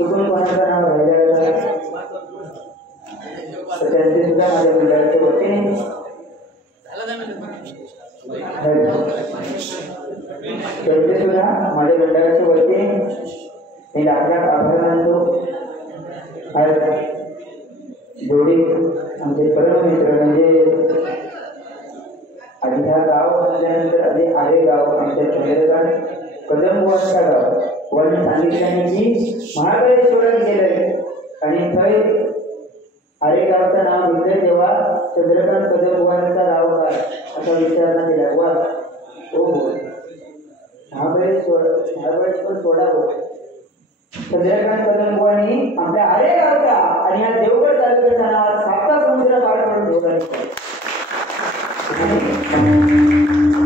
चुकून कोणाचं नाव राहिलं तर त्यांचे सुद्धा माझ्या मंडळाच्या वतीने त्यांचे सुद्धा माझ्या मंडळाच्या वतीने मी लाख लाख आभार मानतो. आज जोडी आमचे परम मित्र म्हणजे आधी हा गाव असल्यानंतर आधी आरे गाव आमच्या चंद्रकांत कदमबुवांचा गाव वन सांगितल्याने की महाबळेश्वरात गेलंय आणि थंय आरे गावचं नाव घेतलंय तेव्हा चंद्रकांत कदमबुवांचा गाव काय असा विचारणा केला. वा हो महाबळेश्वर सोडावं. चंद्रकांत कदमबुवांनी आपल्या आरे गावचा आणि या देवगड तालुक्याचा नाव 7 समुद्र पार करून ठेवला.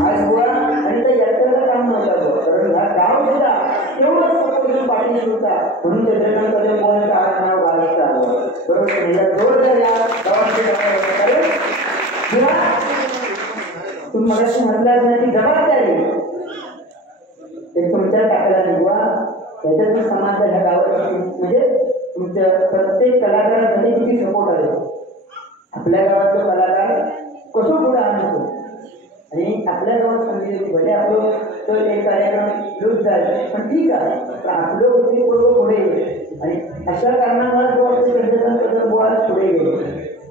आज बुवा आणि त्या यात्रेचं काम नव्हतं कारण हा गाव सुद्धा तेवढंच समुद्र पाठीशी होता म्हणून चंद्रकांत कदमबुवांचं आज नाव घालायचं आलं. बरोबर या जोरदार या गावाचे तुम्ही मगाशी म्हटलं ना की जबाबदारी एक तुमच्या टाकायला बुवा त्याच्यातून समाज ह्या गावात म्हणजे तुमच्या प्रत्येक कलाकारासाठी किती सपोर्ट आले. आपल्या गावातलं कलाकार कसं पुढे आणतो आणि आपल्या गावात सांगितलं भले आपलं तर एक कार्यक्रम लूज जाईल पण ठीक आहे तर आपलं गोष्टी बरोबर पुढे येईल आणि अशा कारणामुळे चंद्रकांत कदमबुवा पुढे गेले.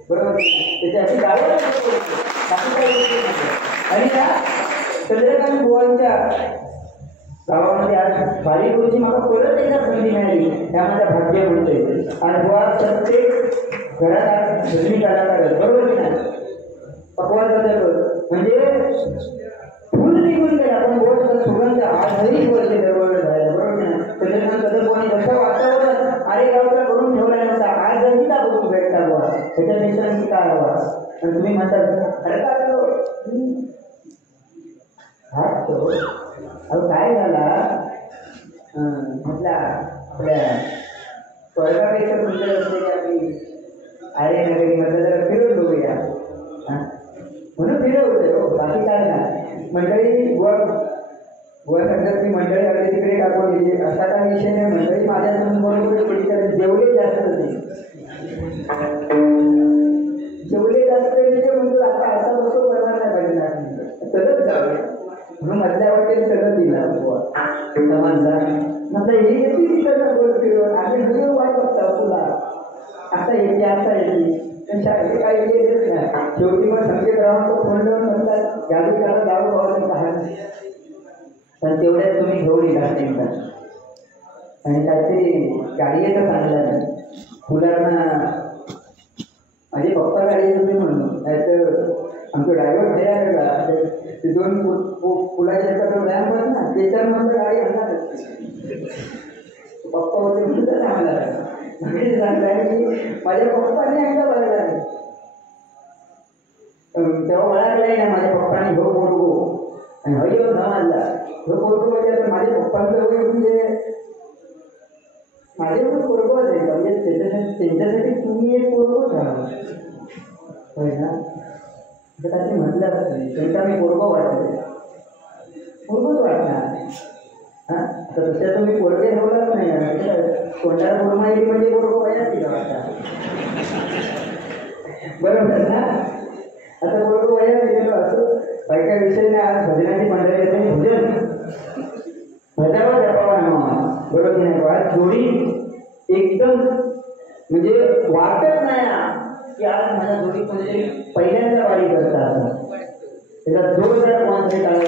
बरोबर त्याच्याशी गावात आणि त्या चंद्रकांत बुवांच्या गावामध्ये आज बारीक गोष्टी मला परत एकदा संधी मिळाली त्यामध्ये भाग्य म्हणते. आणि बुवा प्रत्येक घरात आज भजनी कलाकार बरोबर की नाही पकवान म्हणजे फुल निघून गेला पण बोलचा सुगंध आजही बोलते दरवळ झाला. बरोबर की नाही चंद्रकांत कदमबुवांनी जसं वातावरण आरे गावचा करून ठेवला नव्हता आजही का बघू भेटता बुवा त्याच्यापेक्षा मी काय हवा आणि तुम्ही म्हणतात अरे काय अहो काय झाला म्हटलं आपल्या स्वर्गापेक्षा सुंदर असते की आपली आर्य नगरी म्हटलं जरा फिरून बघूया म्हणून फिरवतोय. बाकी काय नाही मंडळी वर नंतर ती मंडळी अगदी तिकडे टाकून गेली असा काही विषय नाही. मंडळी माझ्या समोर जेवढे जास्त होते जेवढे जास्त म्हणतो आता असा बसो करणार नाही पाहिजे सतत जावे म्हणून मधल्या वाटेल सगळं दिलं समाजला म्हटलं हे येते तिकडनं बोल फिरवून आम्ही हळू वाट बघता तुला आता येते आता येते शाळेत काही येतच नाही. शेवटी मग संकेत राहून फोन लावून म्हणतात गाडी काढा जाऊ भाऊ काही पण तेवढ्यात तुम्ही घेऊन येणार नेमका आणि त्याची गाडी येतं चांगला नाही फुलांना माझे पप्पा गाडी येत होते म्हणून नाहीतर आमचं ड्रायव्हर तयार का ते 2 फुलाच्या रॅम्प होत ना त्याच्यानंतर गाडी आणणार पप्पा होते म्हणून तर सांगणार म्हणजे सांगताय की माझ्या पप्पाने एकदा बघायला नाही तेव्हा मला कळाय ना माझ्या पप्पाने हो पोरगो आणि हयो न मानला हो पोरगो म्हणजे माझ्या पप्पांचं वय म्हणजे माझे पण पोरगोच आहे म्हणजे त्यांच्यासाठी तुम्ही एक पोरगोच राहा होय ना त्यासाठी म्हटलं त्यांचा मी पोरगो वाटतो पोरगोच वाटणार हां तर तसं तुम्ही पोरगे ठेवलाच नाही कोणत्या पोरमाहिती म्हणजे पोरगो पाहिजे तिला वाटतात बरोबर ना. आता पोरगो वयात गेलो असं काही काही विषय नाही. आज भजनाची मंडळी येते भजन भजनावर जपावा ना बरोबर की नाही. आज जोडी एकदम म्हणजे वाटत नाही की आज माझ्या जोडी म्हणजे पहिल्यांदा वारी करता असं त्याचा जोरदार कॉन्सेप्ट आला.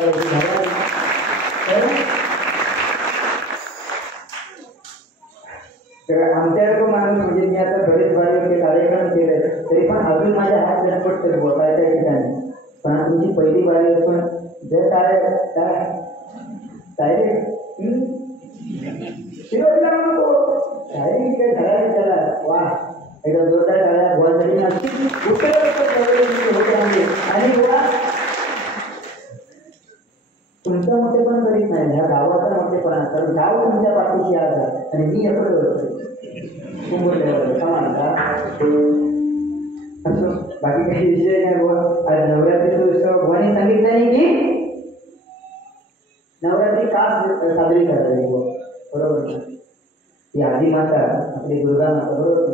तर आमच्यासारखं माणूस म्हणजे मी आता बरेच वारीचे कार्यक्रम केले तरी पण अजून माझ्या हात झटपट तर बोलायच्या ठिकाणी पण तुमची पहिली वारी असून जर काय घरात त्याला वा एकदा जोरदार झाला भोजरी आणि तुमचं मोठेपण करीत नाही ह्या गावाचा मोठेपणा कारण गाव तुमच्या पाठीशी आला आणि मी एवढं असं बाकी काही विषय नाही बुवा. आज नवरात्रीचा उत्सव भवानी सांगितलं नाही की नवरात्री का साजरी करावी बुवा बरोबर ती आधी माता आपली दुर्गा माता, बरोबर.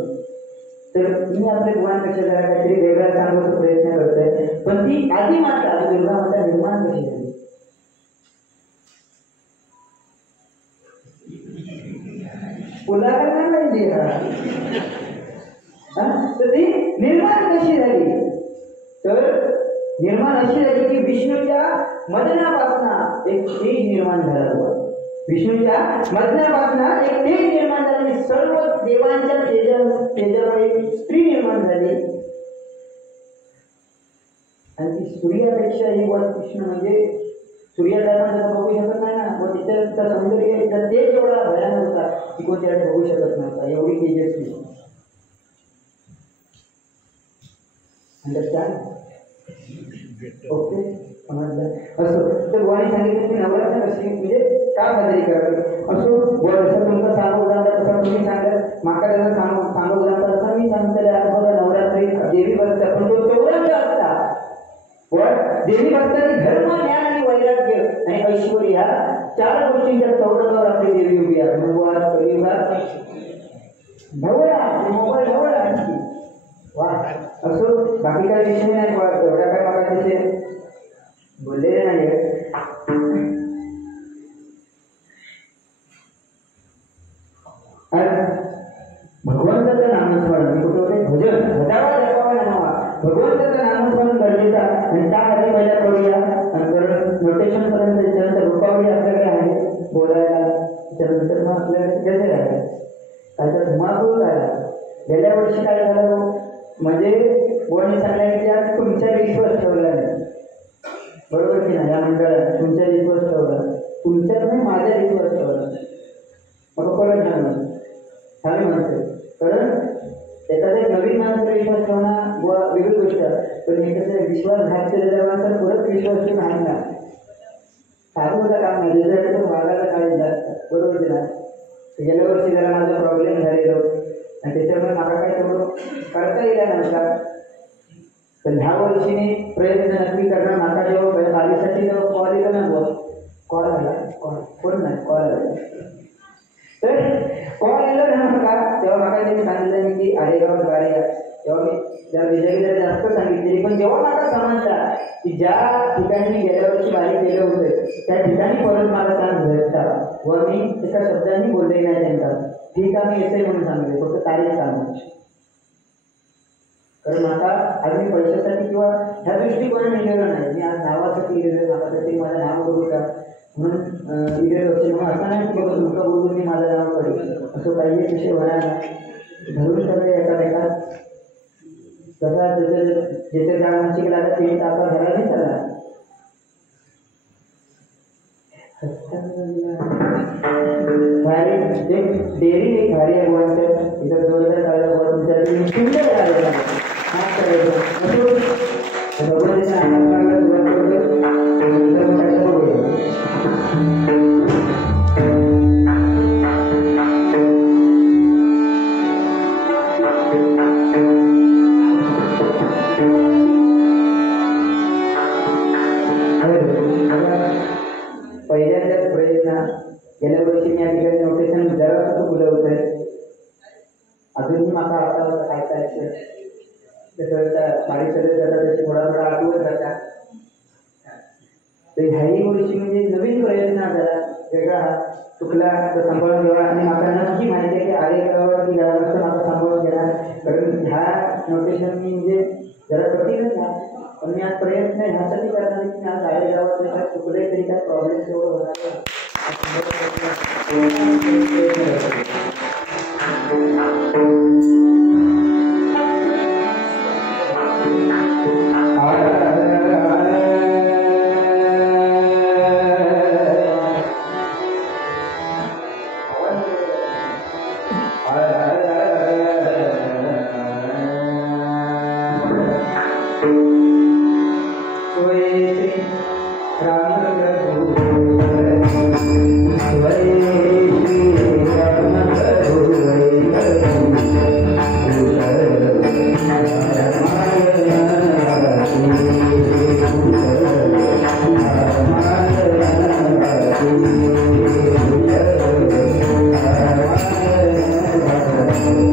तर मी आपल्या गुणांपेक्षा जरा काहीतरी वेगळा सांगण्याचा प्रयत्न करतोय. पण ती आधी माता दुर्गा माता निर्माण कशी झाली? उदाहरण नाही तर ती निर्माण कशी झाली? तर निर्माण अशी झाली की विष्णूच्या मदनापासून एक तेज निर्माण झाला. विष्णूच्या मदनापासून एक तेज निर्माण झालं आणि सर्व देवांच्या तेजामुळे एक स्त्री निर्माण झाली. आणि ती सूर्यापेक्षा एक कृष्ण म्हणजे सूर्याला आपण जसं बघू शकत नाही ना, पण तिच्या सौंदर्य तेज एवढा भयानक होता की कोण त्याला बघू शकत नव्हता, एवढी तेजस्वी. अंडरस्टँड? ओके, समजलं. असो तर गोवाने सांगितलं की नवरात्र कशी म्हणजे का साजरी करावी. असो जसं तुमचं सांगू उदाहरण तसं तुम्ही सांगत, माका जसं सांगू उदाहरण तसं मी सांगतलं. नवरात्री देवी बसतात पण तो चौरंग असतात. पण देवी बसताना धर्म, ज्ञान आणि वैराग्य आणि ऐश्वर्य ह्या 4 गोष्टींच्या चौरंगावर आपली देवी उभी आहे. भगवान कलियुगात ढवळा मोबाईल ढवळा आणखी वा. असो बाकी काही विषय नाही, एवढा काय मला तिथे बोललेले नाही. भगवंताचं नामस्मरण कुठे भजन भजावा जपावा नावा भगवंताचं नामस्मरण गरजेचं आणि त्यासाठी पहिल्या करूया. नोटेशन पर्यंत त्याच्यानंतर रूपावली आपल्याकडे आहे बोलायला. त्याच्यानंतर मग आपल्याकडे कसे आहे त्याचा धुमाकूळ झाला. गेल्या वर्षी काय झालं म्हणजे कोणी सांगायला की आज तुमच्या विश्वास ठेवला नाही, बरोबर की नाही. या मंडळात तुमच्या विश्वास ठेवला, तुमच्यात नाही माझ्या विश्वास ठेवला. मग परत सांगणार छान म्हणतो. कारण त्याच्यात एक नवीन माणसाचा विश्वास ठेवणं वेगळी गोष्ट आहे. पण हे कसं विश्वासघात केलेल्या माणसाला परत विश्वास ठेवून आहे ना साधू होता काम नाही. ज्याच्याकडे तो भागाला काय जास्त, बरोबर की नाही. गेल्या वर्षी जरा माझा प्रॉब्लेम झालेलो आणि त्याच्यामुळे मला काय तेवढं करता येईल नव्हता. तर ह्या वर्षी मी प्रयत्न नक्की करणार. माका जेव्हा बावीसाठी जेव्हा कॉल येतो ना, कॉल आला, कोण नाही कॉल आला. तर कॉल आलं ना मला तेव्हा मला त्यांनी सांगितलं की आरेगाव कार्य तेव्हा मी त्या विजयला जास्त सांगितलेली. पण जेव्हा मला समजला की ज्या ठिकाणी मी गेल्या वर्षी बारी केलं होतं त्या ठिकाणी परत मला चान्स भेटता व मी एका शब्दांनी बोलले नाही त्यांचा, ठीक आहे मी येते म्हणून सांगितले, फक्त तारीख सांगू. कारण आता आज मी पैशासाठी किंवा ह्या दृष्टिकोनाने गेलो नाही. मी आज नावासाठी गेलेलो, नावासाठी माझं नाव बघू का म्हणून गेलेलो असेल. म्हणून असं नाही की बाबा तुमचं बोलून मी माझं नाव करेल, असं काही विषय होणार नाही. धरून सगळे एकामेकात कसा ज्याच्या त्या मानसिक लागत ते आता घरा नाही चालला. डेअरी एक भारी आहे गोवांचं, इथं जोरदार काढलं गोवा तुमच्या सुंदर झालेला हा करायचं भगवानाच्या आनंदाला सुरुवात करतो. पहिल्याच्याच प्रयत्न गेल्या वर्षी मी या ठिकाणी नोटेशन जरा फुलं होत आहे. अजूनही मला आता काय काय तसं बारीक सगळे जातात तसे थोडा थोडा आठवत जातात. तर ह्याही वर्षी म्हणजे नवीन प्रयत्न जरा वेगळा चुकला तर सांभाळून घ्यावा. आणि मला नक्की माहिती आहे की आरेगावावर की गावावर मला सांभाळून घेणार. कारण ह्या नोटेशन मी म्हणजे जरा कठीणच आहे. पण मी आज प्रयत्न ह्यासाठी करणार की आज आरेगावात काय चुकले तरी काय प्रॉब्लेम तेवढं होणार. राम Hare